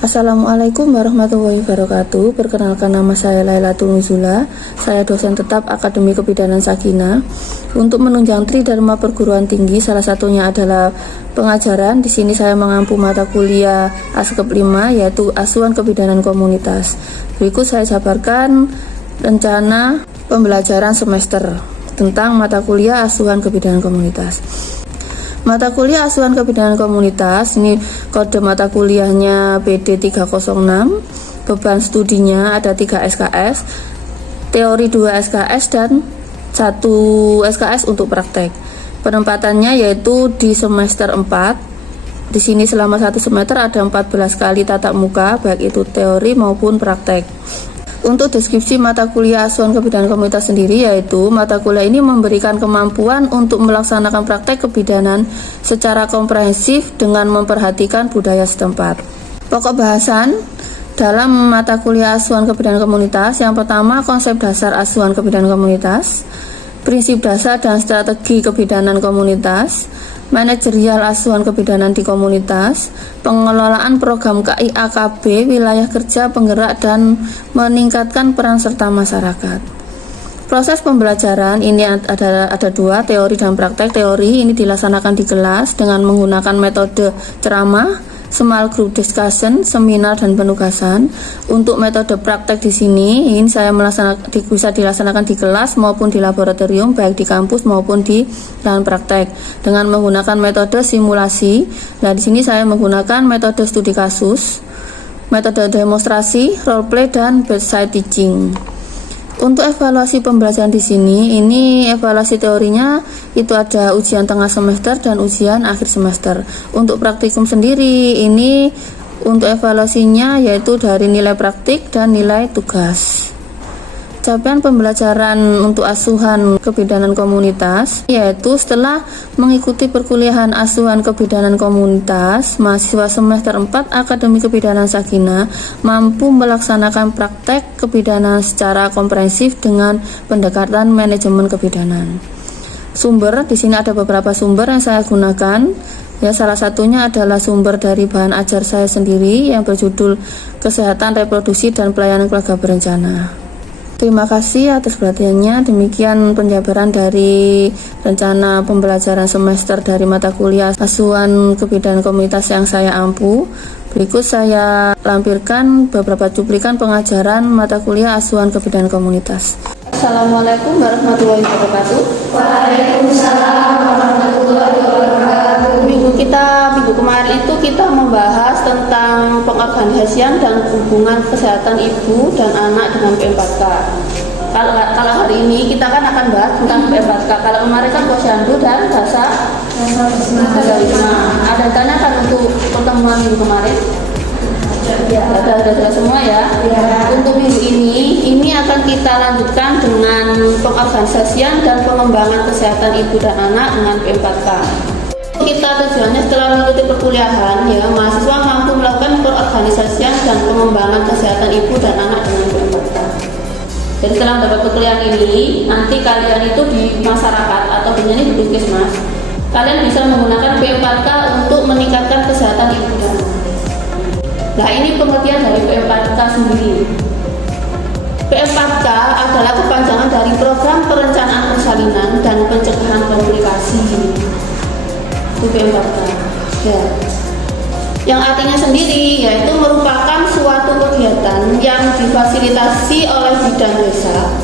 Assalamualaikum warahmatullahi wabarakatuh. Perkenalkan, nama saya Lailatul Nuzula. Saya dosen tetap Akademi Kebidanan Sakinah. Untuk menunjang Tridharma Perguruan Tinggi, salah satunya adalah pengajaran. Di sini saya mengampu mata kuliah Askep 5, yaitu Asuhan Kebidanan Komunitas. Berikut saya jabarkan rencana pembelajaran semester tentang mata kuliah Asuhan Kebidanan Komunitas. Mata kuliah Asuhan Kebidanan Komunitas, ini kode mata kuliahnya PD 306. Beban studinya ada 3 SKS, teori 2 SKS dan 1 SKS untuk praktek. Penempatannya yaitu di semester 4. Di sini selama 1 semester ada 14 kali tatap muka, baik itu teori maupun praktek. Untuk deskripsi mata kuliah Asuhan Kebidanan Komunitas sendiri, yaitu mata kuliah ini memberikan kemampuan untuk melaksanakan praktek kebidanan secara komprehensif dengan memperhatikan budaya setempat. Pokok bahasan dalam mata kuliah Asuhan Kebidanan Komunitas, yang pertama konsep dasar Asuhan Kebidanan Komunitas, prinsip dasar dan strategi kebidanan komunitas, manajerial asuhan kebidanan di komunitas, pengelolaan program KIAKB, wilayah kerja penggerak dan meningkatkan peran serta masyarakat. Proses pembelajaran ini ada 2, teori dan praktek. Teori ini dilaksanakan di kelas dengan menggunakan metode ceramah, small group discussion, seminar dan penugasan. Untuk metode praktek di sini, ini saya bisa dilaksanakan di kelas maupun di laboratorium, baik di kampus maupun di lahan praktek dengan menggunakan metode simulasi. Nah, di sini saya menggunakan metode studi kasus, metode demonstrasi, role play dan bedside teaching. Untuk evaluasi pembelajaran di sini, ini evaluasi teorinya itu ada ujian tengah semester dan ujian akhir semester. Untuk praktikum sendiri, ini untuk evaluasinya yaitu dari nilai praktik dan nilai tugas. Capaian pembelajaran untuk asuhan kebidanan komunitas, yaitu setelah mengikuti perkuliahan asuhan kebidanan komunitas, mahasiswa semester 4 Akademi Kebidanan Sakinah mampu melaksanakan praktek kebidanan secara komprehensif dengan pendekatan manajemen kebidanan. Sumber, di sini ada beberapa sumber yang saya gunakan. Ya, salah satunya adalah sumber dari bahan ajar saya sendiri yang berjudul Kesehatan Reproduksi dan Pelayanan Keluarga Berencana. Terima kasih atas perhatiannya. Demikian penjabaran dari rencana pembelajaran semester dari mata kuliah Asuhan Kebidanan Komunitas yang saya ampu. Berikut saya lampirkan beberapa cuplikan pengajaran mata kuliah Asuhan Kebidanan Komunitas. Assalamualaikum warahmatullahi wabarakatuh. Waalaikumsalam warahmatullahi wabarakatuh. Minggu kemarin itu kita membahas tentang pengorganisasian dan hubungan kesehatan ibu dan anak dengan P4K. Kalau hari ini kita kan akan bahas tentang P4K. Kalau kemarin kan posyandu dan dasar wisma. Ada tanyakan untuk pertemuan minggu kemarin? Ya, ada semua ya. Untuk minggu ini akan kita lanjutkan dengan pengorganisasian dan pengembangan kesehatan ibu dan anak dengan P4K. Kita tujuannya setelah mengikuti perkuliahan, ya, mahasiswa mampu melakukan perorganisasian dan pengembangan kesehatan ibu dan anak dengan P4K. Jadi setelah mendapat perkuliahan ini, nanti kalian itu di masyarakat atau di puskesmas, kalian bisa menggunakan P4K untuk meningkatkan kesehatan ibu dan anak. Nah, ini pengertian dari P4K sendiri. P4K adalah kepanjangan dari Program Perencanaan Persalinan dan Pencegahan Komplikasi. Itu P4K. Ya. Yang artinya sendiri yaitu merupakan suatu kegiatan yang difasilitasi oleh bidang desa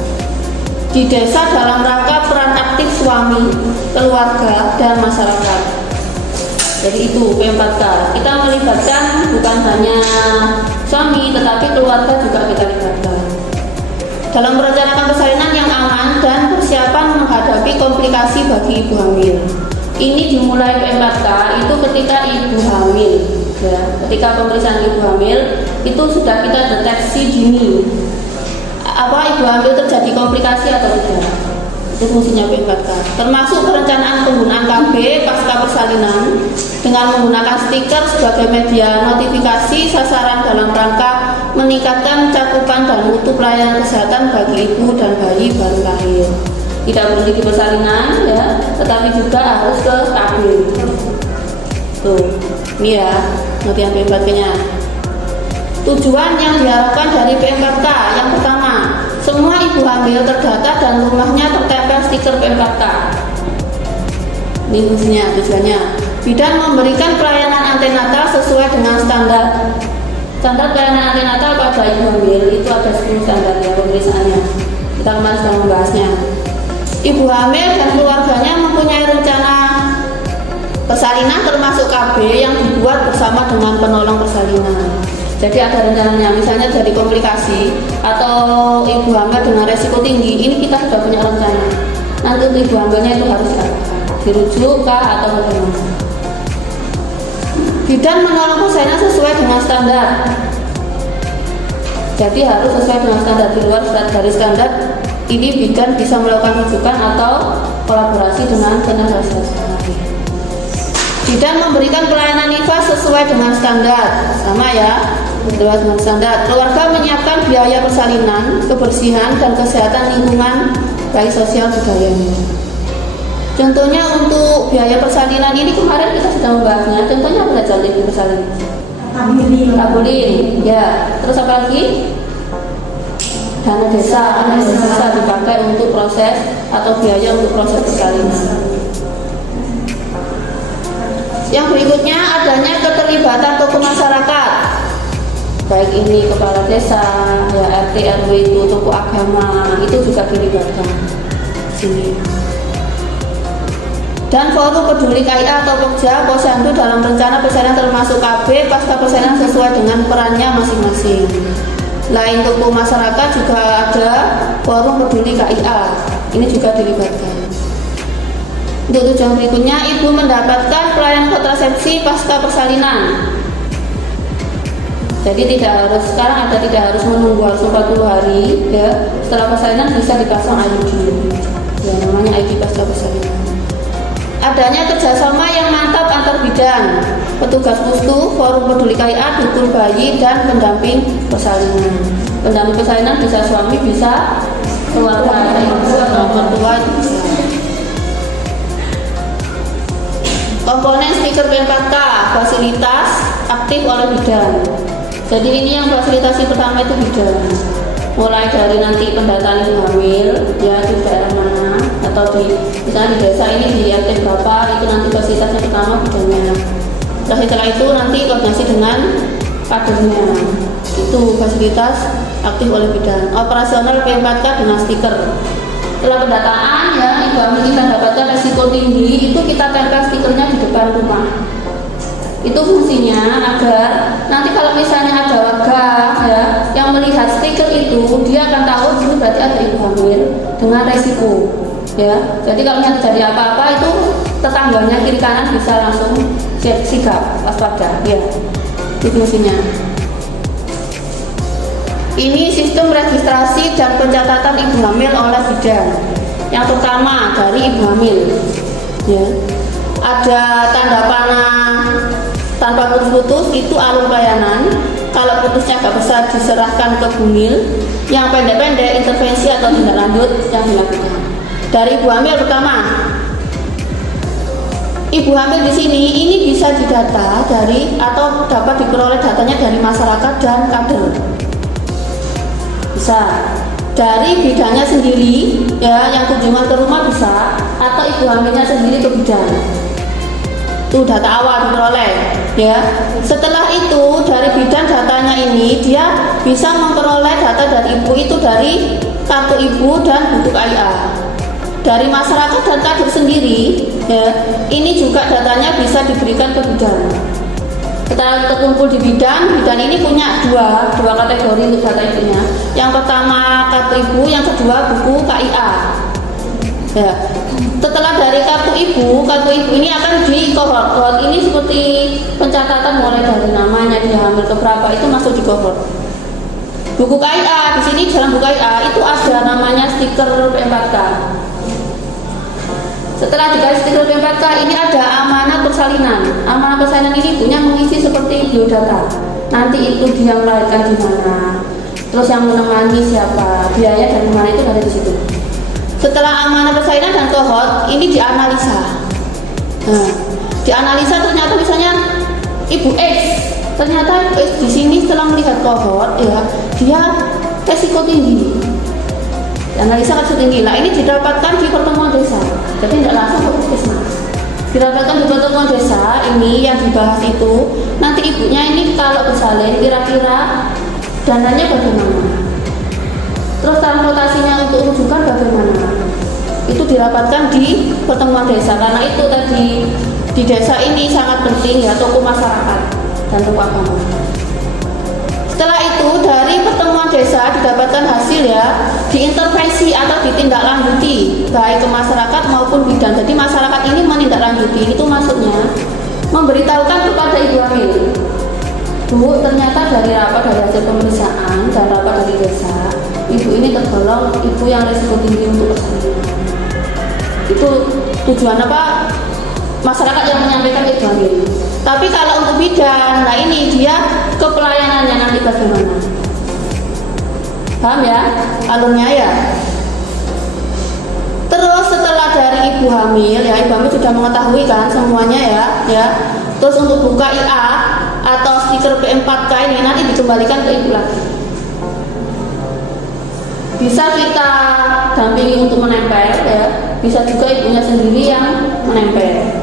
di desa dalam rangka peran aktif suami, keluarga, dan masyarakat. Jadi itu P4K. Kita melibatkan bukan hanya suami, tetapi keluarga juga kita libatkan dalam merencanakan persalinan yang aman dan persiapan menghadapi komplikasi bagi ibu hamil. Ini dimulai P4K itu ketika ibu hamil, ya. Ketika pemeriksaan ibu hamil itu sudah kita deteksi dini apa ibu hamil terjadi komplikasi atau tidak. Itu fungsinya P4K. Termasuk perencanaan penggunaan KB pasca persalinan dengan menggunakan stiker sebagai media notifikasi sasaran dalam rangka meningkatkan cakupan dan mutu pelayanan kesehatan bagi ibu dan bayi baru lahir. Tidak berhenti di persalinan, ya, tetapi juga Tuh, ini ya pengertian P4K-nya. Tujuan yang diharapkan dari P4K yang pertama, semua ibu hamil terdata dan rumahnya tertempel stiker P4K. Ini fungsinya, tujuannya. Bidan memberikan pelayanan antenatal sesuai dengan standar. Standar pelayanan antenatal pada ibu hamil itu ada 10 standar ya pemeriksaannya. Kita kemarin sudah membahasnya. Ibu hamil dan keluarganya mempunyai rencana persalinan termasuk KB yang dibuat bersama dengan penolong persalinan. Jadi ada rencananya, misalnya jadi komplikasi atau ibu hamil dengan resiko tinggi, ini kita sudah punya rencana. Nanti untuk ibu hamilnya itu harus dirujuk kah atau bagaimana? Bidan menolong persalinan sesuai dengan standar. Jadi harus sesuai dengan standar, di luar dari standar ini bidan bisa melakukan rujukan atau kolaborasi dengan tenaga kesehatan. Bidan memberikan pelayanan nifas sesuai dengan standar, sama ya, sesuai dengan standar. Keluarga menyiapkan biaya persalinan, kebersihan dan kesehatan lingkungan baik sosial budayanya. Contohnya untuk biaya persalinan ini kemarin kita sudah membahasnya. Contohnya apa saja untuk persalinan? Tabulin, ya. Terus apa lagi? Dana desa dipakai untuk proses atau biaya untuk proses persalinan. Yang berikutnya adanya keterlibatan tokoh masyarakat, baik ini kepala desa, ya RT RW itu tokoh agama itu juga dilibatkan sini. Dan forum peduli KIA atau Pokja, Posyandu dalam rencana persalinan termasuk KB pasca persalinan sesuai dengan perannya masing-masing. Lain tokoh masyarakat juga ada forum peduli KIA, ini juga dilibatkan. Untuk tujuan berikutnya, ibu mendapatkan pelayanan kontrasepsi pasca persalinan. Jadi tidak harus menunggu 40 hari ya. Setelah persalinan bisa dipasang IUD. Ya, namanya IUD pasca persalinan. Adanya kerjasama yang mantap antar bidan, petugas pustu, forum peduli KIA, dukun bayi dan pendamping persalinan. Pendamping persalinan bisa suami, bisa keluarga, ibu atau mertua. Komponen stiker P4K, fasilitas aktif oleh bidan. Jadi ini yang fasilitasi pertama itu bidan. Mulai dari nanti pendataan ibu hamil, ya di daerah mana atau di misalnya di desa ini di RT berapa, itu nanti fasilitasnya pertama bidannya. Terus setelah itu nanti koordinasi dengan kadernya. Itu fasilitas aktif oleh bidan. Operasional P4K dengan stiker. Setelah pendataan ya ibu hamil kita dapatkan resiko tinggi, itu kita tempel stikernya di depan rumah. Itu fungsinya agar nanti kalau misalnya ada warga ya yang melihat stiker itu, dia akan tahu itu berarti ada ibu hamil dengan resiko ya. Jadi kalau misalnya terjadi apa-apa itu tetangganya kiri kanan bisa langsung sigap waspada ya. Itu fungsinya. Ini sistem registrasi dan pencatatan ibu hamil oleh bidan. Yang pertama dari ibu hamil, ya. Ada tanda panah tanpa putus-putus, itu alur pelayanan. Kalau putusnya agak besar diserahkan ke bumil. Yang pendek-pendek intervensi atau tindak lanjut yang dilakukan. Dari ibu hamil pertama, ibu hamil di sini ini bisa didata dari atau dapat diperoleh datanya dari masyarakat dan kader. Bisa dari bidannya sendiri ya, yang kunjungan ke rumah bisa, atau ibu hamilnya sendiri ke bidan. Itu data awal diperoleh ya. Setelah itu dari bidan datanya ini dia bisa memperoleh data dari ibu itu dari kartu ibu dan buku KIA. Dari masyarakat dan kader sendiri ya, ini juga datanya bisa diberikan ke bidan. Setelah terkumpul di bidan ini punya dua kategori untuk data ibunya. Yang pertama kartu ibu, yang kedua buku KIA. Ya. Setelah dari kartu ibu ini akan di kohort. Kohort ini seperti pencatatan mulai dari namanya, dia hamil keberapa, itu masuk di kohort. Buku KIA di sini dalam buku KIA itu ada namanya stiker P4K. Setelah dikasih stiker P4K ini ada amanat persalinan. Amanat persalinan ini punya mengisi seperti biodata. Nanti itu dia melahirkan di mana, terus yang menemani siapa, biaya dari mana, itu ada di situ. Setelah amanat persalinan dan kohort ini dianalisa. Nah, dianalisa ternyata misalnya ibu X, ternyata ibu X di sini setelah melihat kohort ya dia resiko tinggi, dianalisa resiko tinggi. Nah ini didapatkan di pertemuan desa, jadi tidak langsung ke puskesmas, didapatkan di pertemuan desa. Ini yang dibahas itu nanti ibunya ini kalau bersalin kira-kira dananya bagaimana, terus transportasinya untuk rujukan bagaimana, itu dirapatkan di pertemuan desa. Karena itu tadi di desa ini sangat penting ya tokoh masyarakat dan tokoh agama. Setelah itu dari pertemuan desa didapatkan hasil ya, diintervensi atau ditindaklanjuti baik ke masyarakat maupun bidan. Jadi masyarakat ini menindaklanjuti, itu maksudnya memberitahukan kepada ibu hamil, Bu, ternyata dari rapat dari hasil pemeriksaan dan rapat dari desa, ibu ini tergolong ibu yang risiko tinggi untuk persalinan. Itu tujuan apa? Masyarakat yang menyampaikan ibu hamil. Tapi kalau untuk bidan, nah ini dia ke pelayanannya nanti bagaimana? Paham ya alurnya ya? Terus setelah dari ibu hamil ya, ibu hamil sudah mengetahui kan semuanya ya. Terus untuk buka IA atau stiker P4K ini nanti dikembalikan ke ibu lagi. Bisa kita dampingi untuk menempel ya, bisa juga ibunya sendiri yang menempel.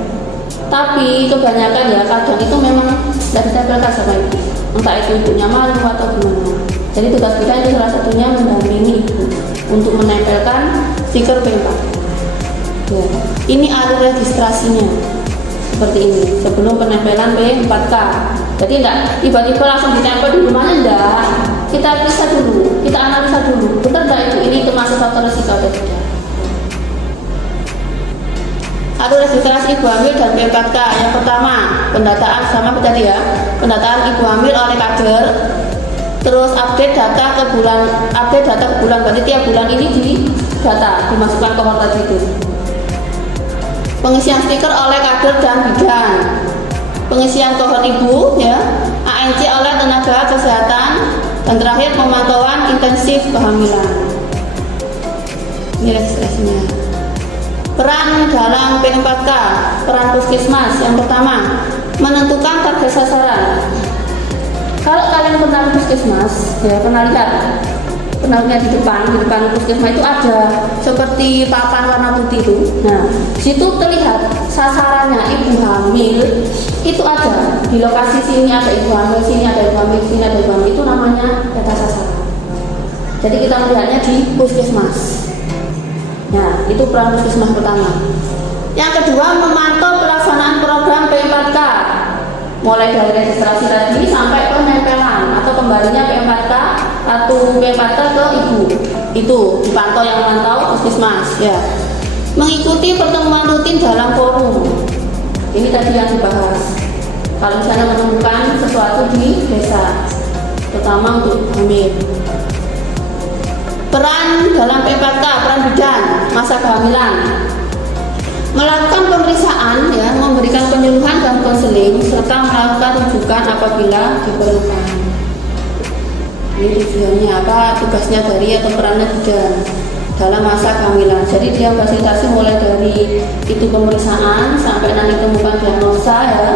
Tapi kebanyakan ya kadang itu memang tidak ditempelkan sama ibu, entah itu ibunya malu atau gimana. Jadi tugas kita itu salah satunya mendampingi ibu untuk menempelkan stiker P4. Ya. Ini alur registrasinya seperti ini sebelum penempelan P4K. Jadi tidak tiba-tiba langsung ditempel di rumahnya, enggak. Kita periksa dulu, kita analisa dulu, benar enggak ibu ini termasuk faktor risiko atau tidak. Alur registrasi ibu hamil dan P4K. Yang pertama, pendataan sama tadi ya, pendataan ibu hamil oleh kader. Terus update data ke bulan, berarti tiap bulan ini di data dimasukkan ke kohort itu. Pengisian stiker oleh kader dan bidan. Pengisian kohort ibu ya, ANC oleh tenaga kesehatan, dan terakhir pemantauan intensif kehamilan. Ini registrasinya. Peran dalam P4K, peran puskesmas. Yang pertama, menentukan target sasaran. Kalau kalian pernah puskesmas, ya pernah lihat di depan puskesmas itu ada seperti papan warna putih itu. Nah, situ terlihat sasarannya ibu hamil itu ada di lokasi sini, ada ibu hamil sini, ada ibu hamil sini, ada ibu hamil, itu namanya data sasaran. Jadi kita melihatnya di puskesmas. Nah, itu peran puskesmas pertama. Yang kedua, memantau pelaksanaan program P4K, mulai dari registrasi tadi sampai penempelan atau kembalinya P4K atau P4K ke ibu. Itu dipantau, yang memantau puskesmas ya. Mengikuti pertemuan rutin dalam forum. Ini tadi yang dibahas. Kalau misalnya menemukan sesuatu di desa, terutama untuk hamil. Peran dalam P4K, peran bidan masa kehamilan, melakukan pemeriksaan ya, memberikan penyuluhan dan konseling serta melakukan rujukan apabila diperlukan. Ini tujuannya apa? Tugasnya dari atau perannya bidan dalam masa kehamilan. Jadi dia fasilitasi mulai dari itu pemeriksaan sampai nanti temukan diagnosa ya,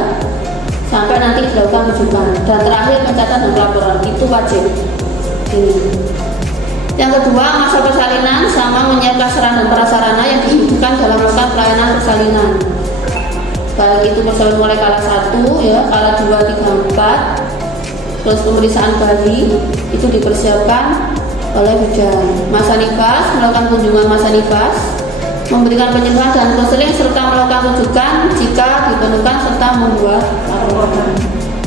sampai nanti dilakukan rujukan, dan terakhir pencatatan dan pelaporan. Itu wajib. Ini. Yang kedua, masa persalinan sama menyiapkan sarana dan prasarana yang dibutuhkan dalam melakukan pelayanan persalinan. Baik itu persalinan mulai kala 1 ya, kala 2, 3, 4. Terus pemeriksaan bayi itu dipersiapkan oleh bidan. Masa nifas, melakukan kunjungan masa nifas, memberikan penyuluhan dan konseling serta melakukan rujukan jika diperlukan serta membuat laporan.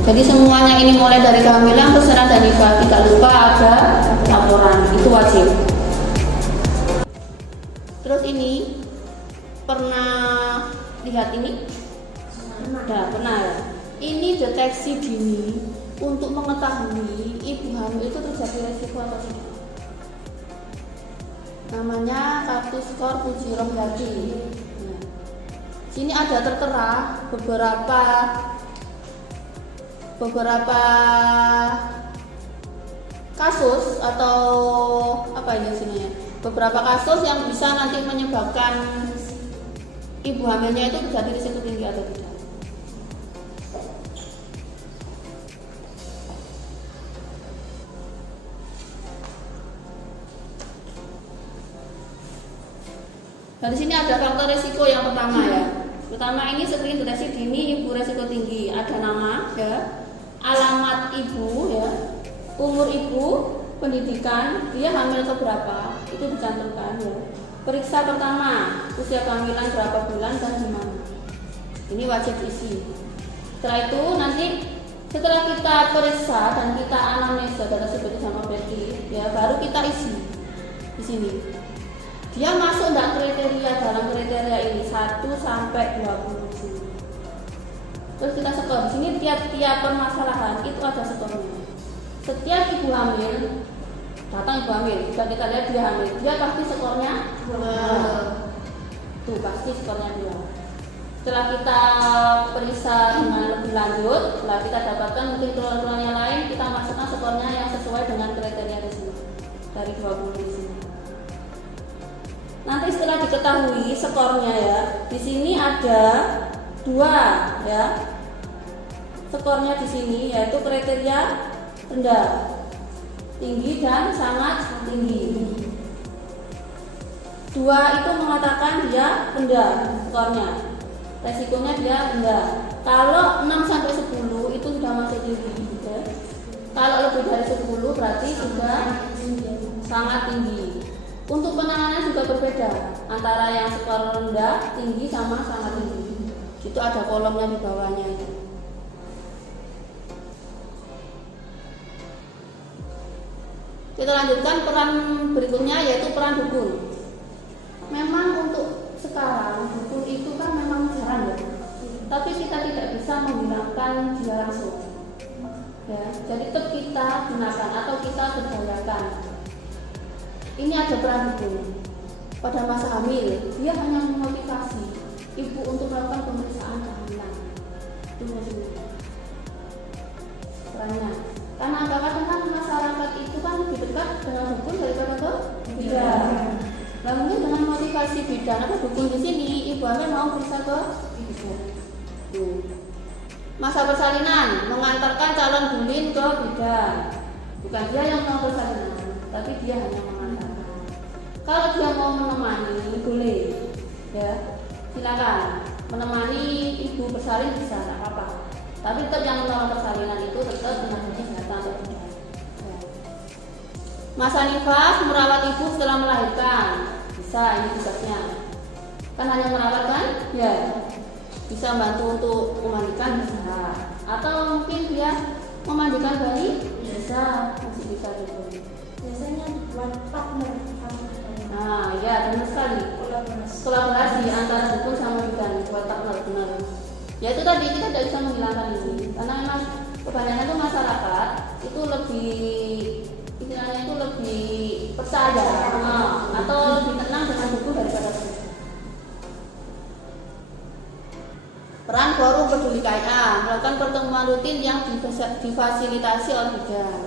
Jadi semuanya ini mulai dari kehamilan, persalinan dan nifas, tidak lupa ada laporan, itu wajib. Terus ini pernah lihat ini? Pernah ya. Ini deteksi dini untuk mengetahui ibu hamil itu terjadi resiko atau tidak. Namanya kartu skor Puji Rohayati. Nah, sini ada tertera beberapa kasus atau apa ini sebenarnya, beberapa kasus yang bisa nanti menyebabkan ibu hamilnya itu terjadi risiko tinggi atau tidak. Nah, di sini ada faktor risiko yang pertama ya. Pertama ini screening deteksi dini ibu resiko tinggi. Ada nama ya, alamat ibu ya, umur ibu, pendidikan, dia hamil keberapa, itu dicantumkan ya. Periksa pertama, usia kehamilan berapa bulan dan di mana. Ini wajib diisi. Setelah itu nanti setelah kita periksa dan kita anamnesa data seperti sama Betty, ya baru kita isi di sini. Dia masuk dalam kriteria ini 1 sampai 20 di sini. Terus kita skor di sini tiap permasalahan itu ada skornya. Setiap ibu hamil datang ibu hamil, jika kita lihat dia hamil, dia pasti skornya tuh pasti skornya 2. Setelah kita periksa dengan lebih lanjut, setelah kita dapatkan mungkin keluar-keluarnya lain, kita masukkan skornya yang sesuai dengan kriteria di sini dari 20 di sini. Nanti setelah diketahui skornya ya, di sini ada 2 ya. Skornya di sini yaitu kriteria rendah, tinggi dan sangat tinggi. 2 itu mengatakan dia rendah skornya. Resikonya dia rendah. Kalau 6 sampai 10 itu sudah masuk tinggi ya. Kalau lebih dari 10 berarti sudah sangat tinggi. Untuk penanganan juga berbeda antara yang skor rendah, tinggi sama sangat tinggi. Itu ada kolomnya di bawahnya itu. Kita lanjutkan peran berikutnya yaitu peran dukun. Memang untuk sekarang dukun itu kan memang jarang ya, tapi kita tidak bisa menghilangkan dia langsung ya, jadi tetap kita gunakan atau kita berdayakan. Ini ada peran dukun pada masa hamil, dia hanya memotivasi ibu untuk melakukan pemeriksaan kehamilan. Itu maksudnya perannya, karena kadang-kadang kan masyarakat itu kan lebih dekat dengan dukun daripada ke bidan. Nah, mungkin dengan motivasi bidan atau dukun di sini, ibu hamil mau periksa ke bidan. Masa persalinan mengantarkan calon bulin ke bidan. Bukan dia yang mau persalinan, tapi dia hanya mengantarkan. Kalau dia mau menemani, boleh, ya, silakan menemani ibu bersalin bisa, tidak apa-apa. Tapi tetap yang menolong persalinan itu tetap tenaga kesehatan atau bidan. Masa nifas merawat ibu setelah melahirkan bisa, ini tugasnya kan hanya merawat kan ya, bisa bantu untuk memandikan bisa, atau mungkin dia memandikan bayi bisa, masih bisa juga. Biasanya buat partner. Nah ya benar sekali, kolaborasi antara dukun sama bidan buat partner benar. Ya itu tadi kita tidak bisa menghilangkan ini karena memang kebanyakan itu masyarakat itu lebih istilahnya itu lebih percaya atau lebih tenang dengan dukun daripada bidan. Peran forum peduli KIA melakukan pertemuan rutin yang difasilitasi oleh bidan,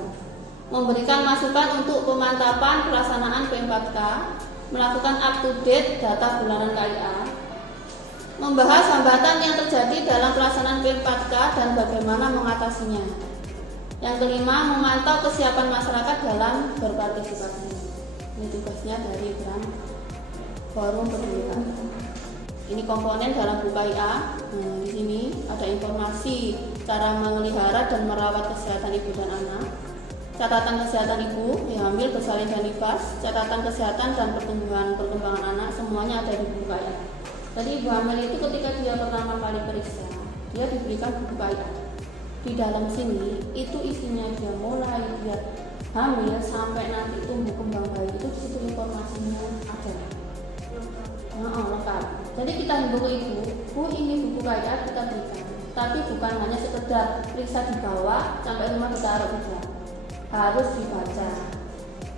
memberikan masukan untuk pemantapan pelaksanaan P4K, melakukan up to date data bulanan KIA, membahas hambatan yang terjadi dalam pelaksanaan P4K dan bagaimana mengatasinya. Yang kelima, memantau kesiapan masyarakat dalam berpartisipasi. Ini tugasnya dari peran forum peduli KIA. Ini komponen dalam buku KIA. Di sini ada informasi cara memelihara dan merawat kesehatan ibu dan anak, catatan kesehatan ibu yang hamil, bersalin dan nifas, catatan kesehatan dan perkembangan anak, semuanya ada di buku KIA. Jadi ibu hamil itu ketika dia pertama kali periksa, dia diberikan buku KIA. Di dalam sini itu isinya dia mulai dia hamil sampai nanti tumbuh kembang bayi, itu di situ informasinya ada. Lengkap. Jadi kita himbau ke ibu, Bu ini buku KIA kita berikan, tapi bukan hanya sekedar periksa di bawah sampai rumah kita taruh saja, harus dibaca.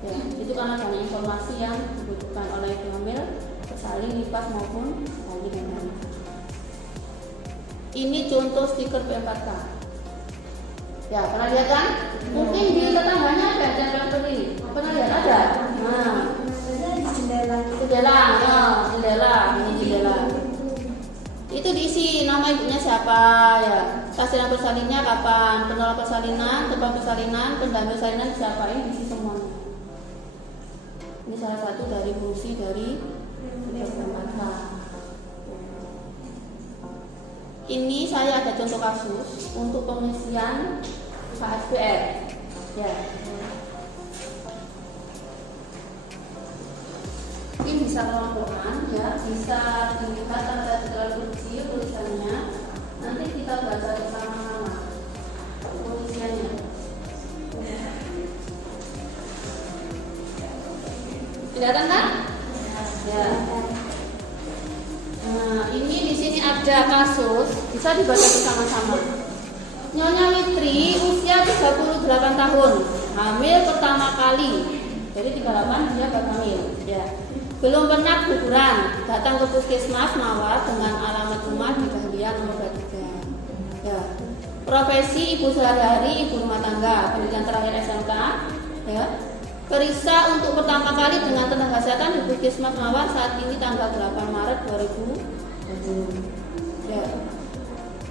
Ya, itu karena banyak informasi yang dibutuhkan oleh ibu hamil, bersalin, nifas maupun bayi dan anak. Ini contoh stiker P4K. Ya, pernah lihat kan? Mungkin di tetangganya ada seperti ini. Pernah lihat ada? Nah, jendela, ini jendela. Itu diisi nama ibunya siapa ya, sasaran persalinnya kapan, penolak persalinan, tempat persalinan, pendamping persalinan siapa, ini diisi semuanya. Ini salah satu dari fungsi dari P4K. Ini saya ada contoh kasus untuk pengisian KSPR. Ya. Ini bisa kelompokkan, ya, bisa dilihat tanda terlalu kecil tulisannya. Nanti kita baca bersama-sama pengisiannya. Kelihatan kan? Ya. Nah, ini di sini ada kasus, bisa dibaca bersama-sama. Nyonya Witri usia 38 tahun, hamil pertama kali. Jadi 38 dia baru hamil, ya. Belum pernah guguran, datang ke puskesmas Mawar dengan alamat rumah di Dahlia nomor 23. Ya. Profesi ibu sehari-hari, ibu rumah tangga, pendidikan terakhir SMK, ya. Periksa untuk pertama kali dengan tenaga kesehatan di Puskesmas Mawar saat ini tanggal 8 Maret 2020. Ya.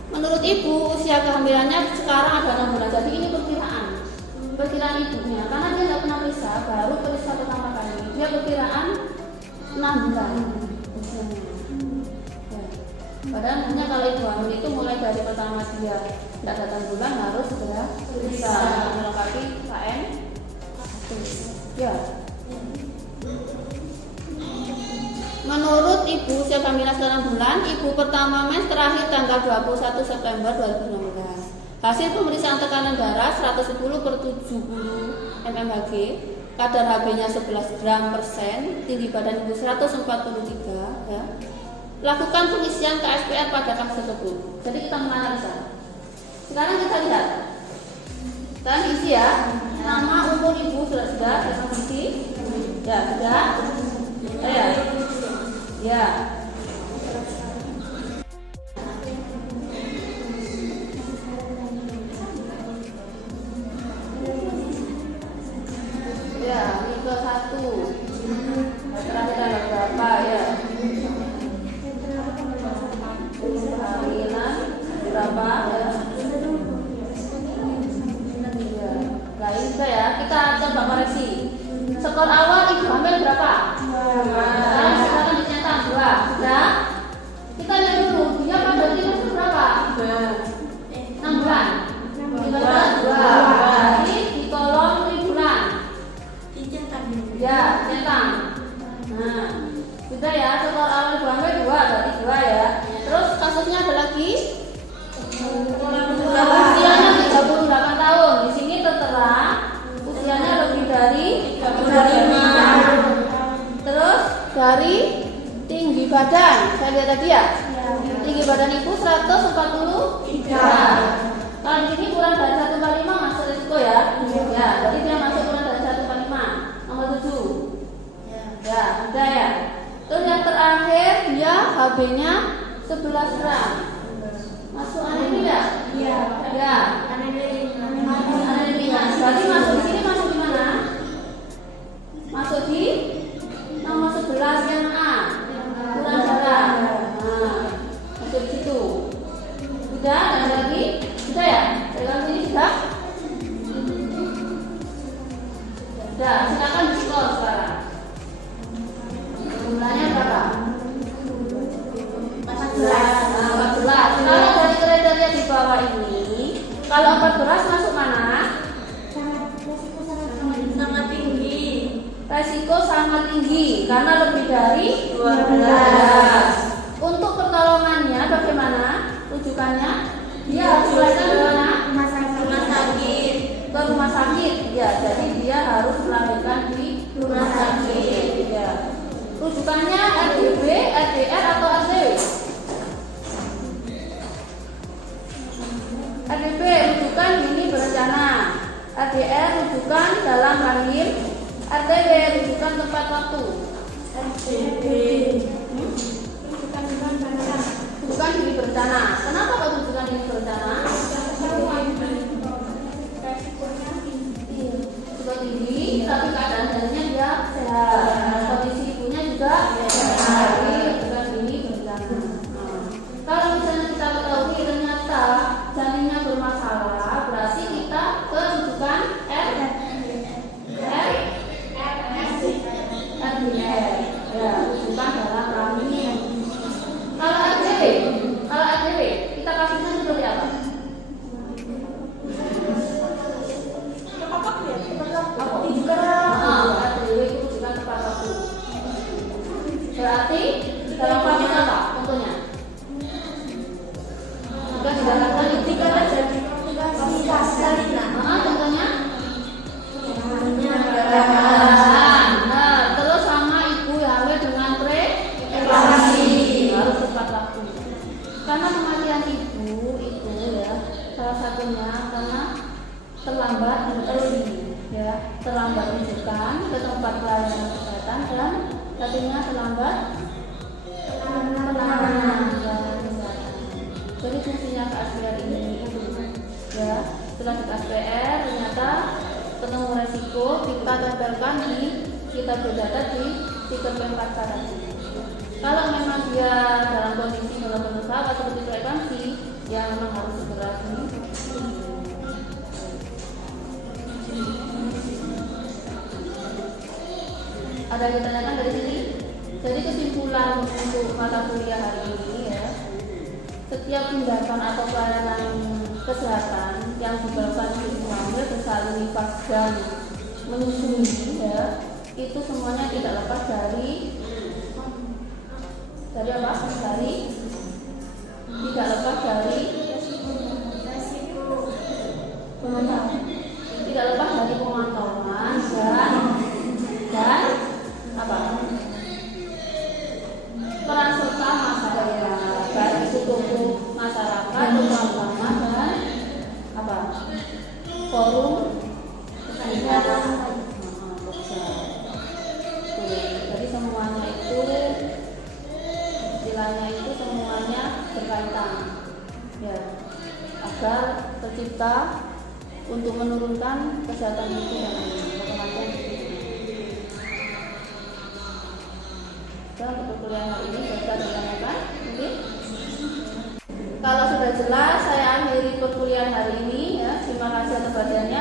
Menurut ibu, usia kehamilannya sekarang ada 6 bulan. Jadi ini perkiraan ibunya, karena dia tidak pernah periksa, baru periksa pertama kali. Dia perkiraan 6 bulan. Ya. Padahal sebenarnya kalau ibu hamil itu mulai dari pertama dia tidak datang bulan harus segera periksa melengkapi KM. Ya. Menurut ibu usia kehamilan 9 bulan, ibu pertama mens terakhir tanggal 21 September 2019. Hasil pemeriksaan tekanan darah 110/70 mmHg, kadar Hb-nya 11 gram persen, tinggi badan ibu 143. Ya. Lakukan pengisian KSPR pada kasus tersebut. Jadi kita menganalisa. Sekarang kita lihat. Kita isi ya. Nama, umur ibu sudah kita isi. Ya, sudah. Ya. Ya. Ya, ini ke 1. Terakhir tanggal berapa ya? Kehamilan berapa ya? Nah, ini ya, kita coba koreksi. Skor awal ibu hamil berapa? Sekarang silakan dicetak 2. Sudah? Kita lihat dulu, dia pada itu berapa? 6 bulan. 2. Jadi di kolom bulan. Ya, cetak. Nah, sudah ya, skor awal ibu hamil 2, berarti 2 ya. Terus kasusnya ada lagi. Usianya 38 tahun. Di sini tertera usianya lebih dari 35. Terus dari tinggi badan, saya lihat tadi ya. Tinggi badan ibu 143. Kalau di sini kurang dari 145 masuk risiko ya. Ya, berarti dia masuk kurang dari 145. Nomor 7. Ya, udah ya. Terus yang terakhir dia Hb-nya 11 gram. Masuk anemia? Iya. Ya. Anemia. Berarti masuk di sini, masuk di mana? Masuk di nomor 11 yang A. Kurang darah. Nah, masuk di situ. Sudah, ada lagi? Sudah ya? Dari sini sudah? Sudah, silakan di skor sekarang. Jumlahnya berapa? 14. Kalau dari kriteria di bawah ini, kalau 14 masuk mana? Sangat tinggi. Resiko sangat tinggi karena lebih dari 12. Untuk pertolongannya bagaimana? Rujukannya? Dia harus melahirkan di mana? Rumah sakit. Ke rumah sakit. Ya, jadi dia harus melahirkan di rumah sakit. Ya. Rujukannya RDB, RDR atau RDW? RDB rujukan dini berencana, RDR rujukan dalam rahim, RDW rujukan tempat waktu. RDB rujukan dini berencana. Kenapa kok rujukan dini berencana? Resikonya tinggi, tapi keadaan janinnya dia sehat. Kondisi ibunya juga sehat. Rujukan dini berencana. Kalau misalnya kita ketahui ternyata janinnya bermasalah, berarti kita ke rujukan RDR. Ya, rujukan dalam rahim. Kalau RDW Karena kematian ibu itu ya salah satunya karena terlambat early ya, terlambat rujukan ke tempat pelayanan kesehatan dan satunya terlambat penanganan kesehatan. Jadi fungsinya KSPR ini ya, setelah di KSPR ternyata ketemu resiko, kita tempelkan di kita berdata di tiket P4 tadi. Kalau memang dia dalam kondisi dalam berusaha seperti preeklampsi, ya memang harus segera ada yang ditanyakan dari sini. Jadi kesimpulan untuk mata kuliah hari ini ya, setiap tindakan atau pelayanan kesehatan yang dilakukan ibu hamil bersalin nifas dan menyusui ya, itu semuanya tidak lepas dari apa? Tidak lepas dari pemantauan. Tidak lepas dari pemantauan dan apa? Peran serta masyarakat, baik itu tokoh masyarakat, terutama dan apa? Forum kesehatan. Jadi semuanya itu istilahnya itu semuanya berkaitan ya, agar tercipta untuk menurunkan kesehatan ibu dan kematian ibu. Dan untuk kuliah hari ini bisa ditanyakan mungkin. Kalau sudah jelas, saya akhiri perkuliahan hari ini ya. Terima kasih atas perhatiannya.